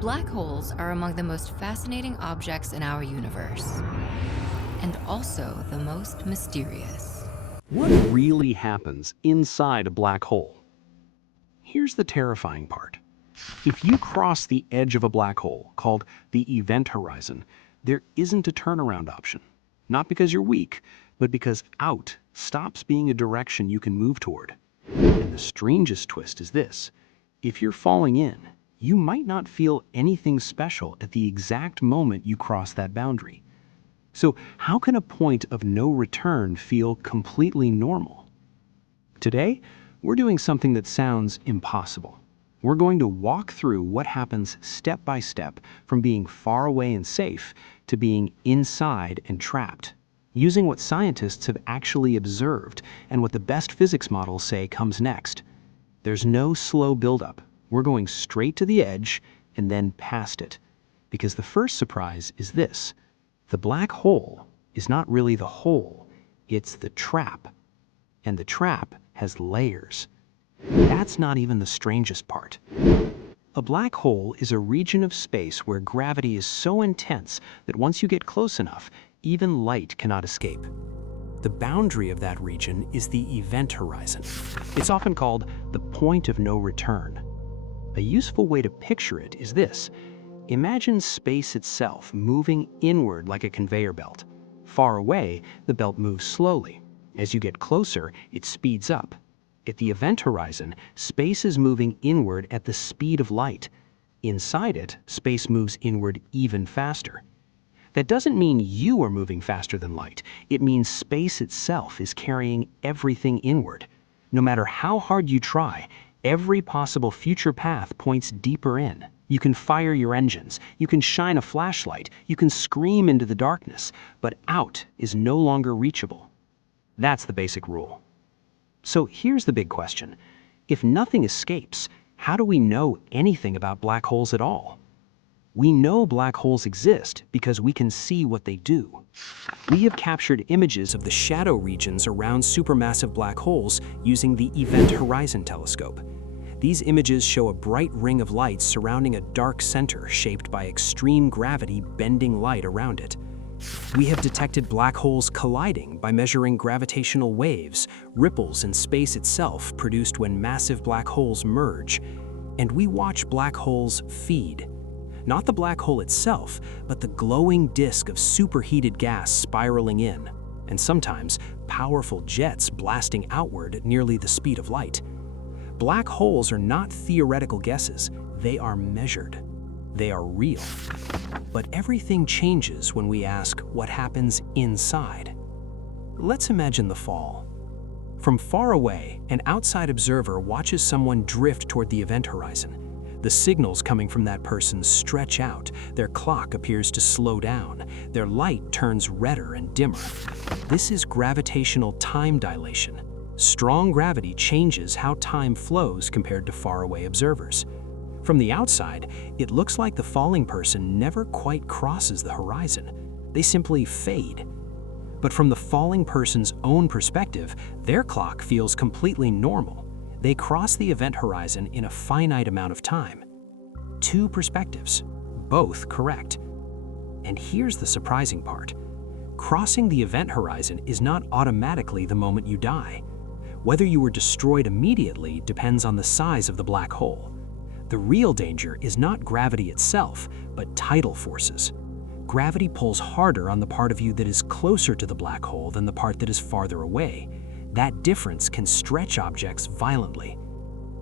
Black holes are among the most fascinating objects in our universe, and also the most mysterious. What really happens inside a black hole? Here's the terrifying part. If you cross the edge of a black hole, called the event horizon, there isn't a turnaround option. Not because you're weak, but because out stops being a direction you can move toward. And the strangest twist is this. If you're falling in, you might not feel anything special at the exact moment you cross that boundary. So how can a point of no return feel completely normal? Today, we're doing something that sounds impossible. We're going to walk through what happens step by step from being far away and safe to being inside and trapped, using what scientists have actually observed and what the best physics models say comes next. There's no slow buildup. We're going straight to the edge and then past it. Because the first surprise is this. The black hole is not really the hole, it's the trap. And the trap has layers. That's not even the strangest part. A black hole is a region of space where gravity is so intense that once you get close enough, even light cannot escape. The boundary of that region is the event horizon. It's often called the point of no return. A useful way to picture it is this. Imagine space itself moving inward like a conveyor belt. Far away, the belt moves slowly. As you get closer, it speeds up. At the event horizon, space is moving inward at the speed of light. Inside it, space moves inward even faster. That doesn't mean you are moving faster than light. It means space itself is carrying everything inward. No matter how hard you try, every possible future path points deeper in. You can fire your engines, you can shine a flashlight, you can scream into the darkness, but out is no longer reachable. That's the basic rule. So here's the big question. If nothing escapes, how do we know anything about black holes at all? We know black holes exist because we can see what they do. We have captured images of the shadow regions around supermassive black holes using the Event Horizon Telescope. These images show a bright ring of light surrounding a dark center shaped by extreme gravity bending light around it. We have detected black holes colliding by measuring gravitational waves, ripples in space itself produced when massive black holes merge. And we watch black holes feed. Not the black hole itself, but the glowing disk of superheated gas spiraling in, and sometimes powerful jets blasting outward at nearly the speed of light. Black holes are not theoretical guesses, they are measured. They are real. But everything changes when we ask what happens inside. Let's imagine the fall. From far away, an outside observer watches someone drift toward the event horizon. The signals coming from that person stretch out, their clock appears to slow down, their light turns redder and dimmer. This is gravitational time dilation. Strong gravity changes how time flows compared to faraway observers. From the outside, it looks like the falling person never quite crosses the horizon. They simply fade. But from the falling person's own perspective, their clock feels completely normal. They cross the event horizon in a finite amount of time. Two perspectives, both correct. And here's the surprising part. Crossing the event horizon is not automatically the moment you die. Whether you were destroyed immediately depends on the size of the black hole. The real danger is not gravity itself, but tidal forces. Gravity pulls harder on the part of you that is closer to the black hole than the part that is farther away. That difference can stretch objects violently.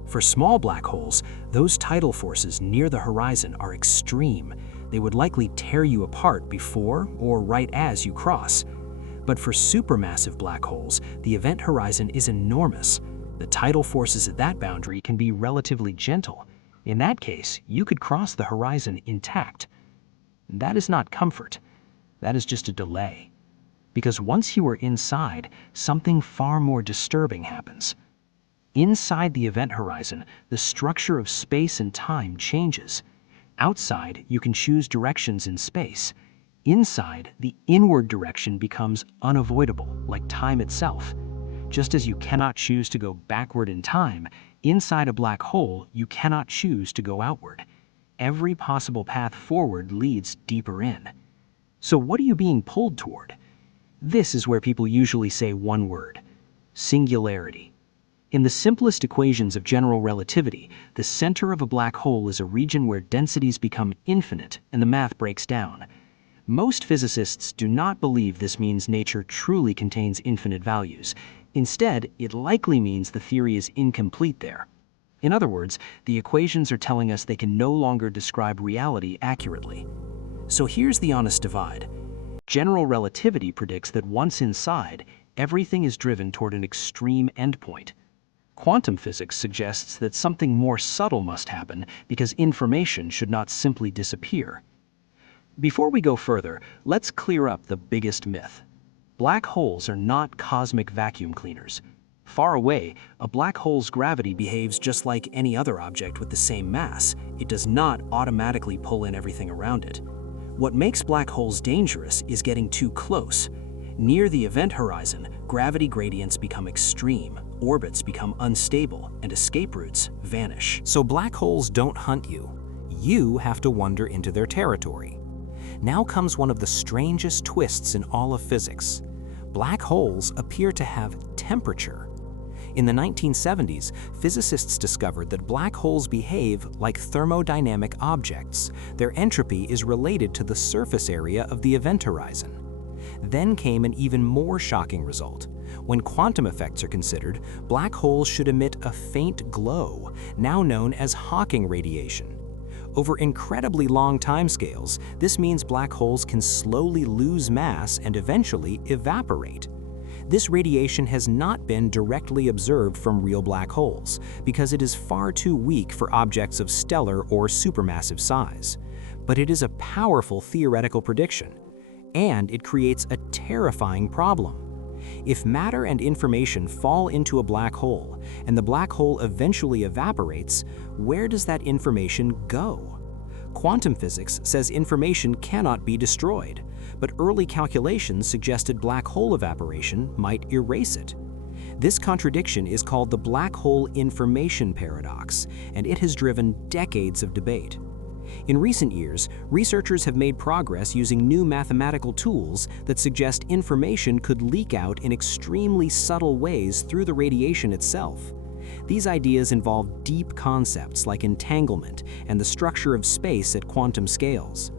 For small black holes, those tidal forces near the horizon are extreme. They would likely tear you apart before or right as you cross. But for supermassive black holes, the event horizon is enormous. The tidal forces at that boundary can be relatively gentle. In that case, you could cross the horizon intact. That is not comfort. That is just a delay. Because once you are inside, something far more disturbing happens. Inside the event horizon, the structure of space and time changes. Outside, you can choose directions in space. Inside, the inward direction becomes unavoidable, like time itself. Just as you cannot choose to go backward in time, inside a black hole, you cannot choose to go outward. every possible path forward leads deeper in. So what are you being pulled toward? This is where people usually say one word: singularity. In the simplest equations of general relativity, the center of a black hole is a region where densities become infinite and the math breaks down. Most physicists do not believe this means nature truly contains infinite values. Instead, it likely means the theory is incomplete there. In other words, the equations are telling us they can no longer describe reality accurately. So here's the honest divide. General relativity predicts that once inside, everything is driven toward an extreme endpoint. Quantum physics suggests that something more subtle must happen because information should not simply disappear. Before we go further, let's clear up the biggest myth. Black holes are not cosmic vacuum cleaners. Far away, a black hole's gravity behaves just like any other object with the same mass. It does not automatically pull in everything around it. What makes black holes dangerous is getting too close. Near the event horizon, gravity gradients become extreme, orbits become unstable, and escape routes vanish. So black holes don't hunt you. You have to wander into their territory. Now comes one of the strangest twists in all of physics. Black holes appear to have temperature. In the 1970s, physicists discovered that black holes behave like thermodynamic objects. Their entropy is related to the surface area of the event horizon. Then came an even more shocking result. When quantum effects are considered, black holes should emit a faint glow, now known as Hawking radiation. Over incredibly long timescales, this means black holes can slowly lose mass and eventually evaporate. This radiation has not been directly observed from real black holes because it is far too weak for objects of stellar or supermassive size. But it is a powerful theoretical prediction, and it creates a terrifying problem. If matter and information fall into a black hole, and the black hole eventually evaporates, where does that information go? Quantum physics says information cannot be destroyed, but early calculations suggested black hole evaporation might erase it. This contradiction is called the black hole information paradox, and it has driven decades of debate. In recent years, researchers have made progress using new mathematical tools that suggest information could leak out in extremely subtle ways through the radiation itself. These ideas involve deep concepts like entanglement and the structure of space at quantum scales.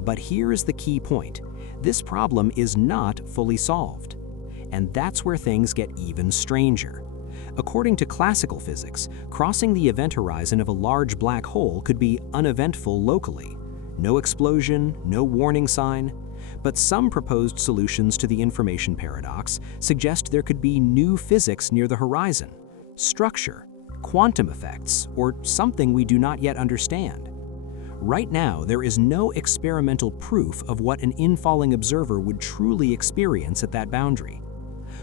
But here is the key point. This problem is not fully solved. And that's where things get even stranger. According to classical physics, crossing the event horizon of a large black hole could be uneventful locally. No explosion, no warning sign. But some proposed solutions to the information paradox suggest there could be new physics near the horizon: structure, quantum effects, or something we do not yet understand. Right now, there is no experimental proof of what an infalling observer would truly experience at that boundary.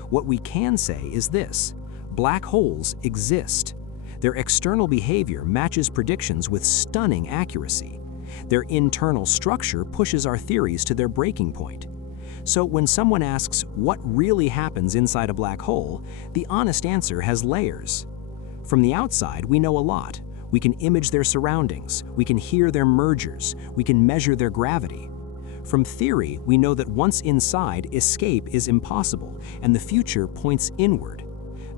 What we can say is this: black holes exist. Their external behavior matches predictions with stunning accuracy. Their internal structure pushes our theories to their breaking point. So when someone asks what really happens inside a black hole, the honest answer has layers. From the outside, we know a lot. We can image their surroundings, we can hear their mergers, we can measure their gravity. From theory, we know that once inside, escape is impossible, and the future points inward.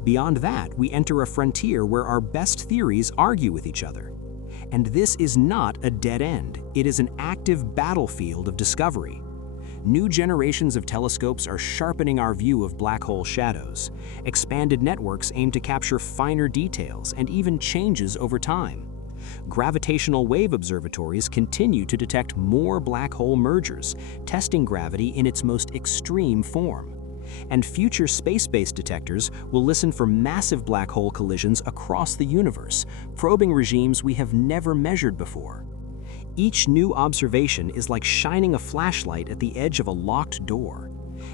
Beyond that, we enter a frontier where our best theories argue with each other. And this is not a dead end. It is an active battlefield of discovery. New generations of telescopes are sharpening our view of black hole shadows. Expanded networks aim to capture finer details and even changes over time. Gravitational wave observatories continue to detect more black hole mergers, testing gravity in its most extreme form. And future space-based detectors will listen for massive black hole collisions across the universe, probing regimes we have never measured before. Each new observation is like shining a flashlight at the edge of a locked door.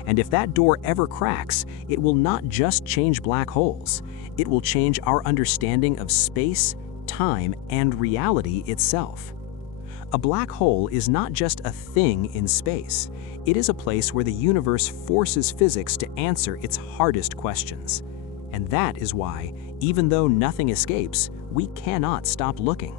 And if that door ever cracks, it will not just change black holes. It will change our understanding of space, time, and reality itself. A black hole is not just a thing in space. It is a place where the universe forces physics to answer its hardest questions. And that is why, even though nothing escapes, we cannot stop looking.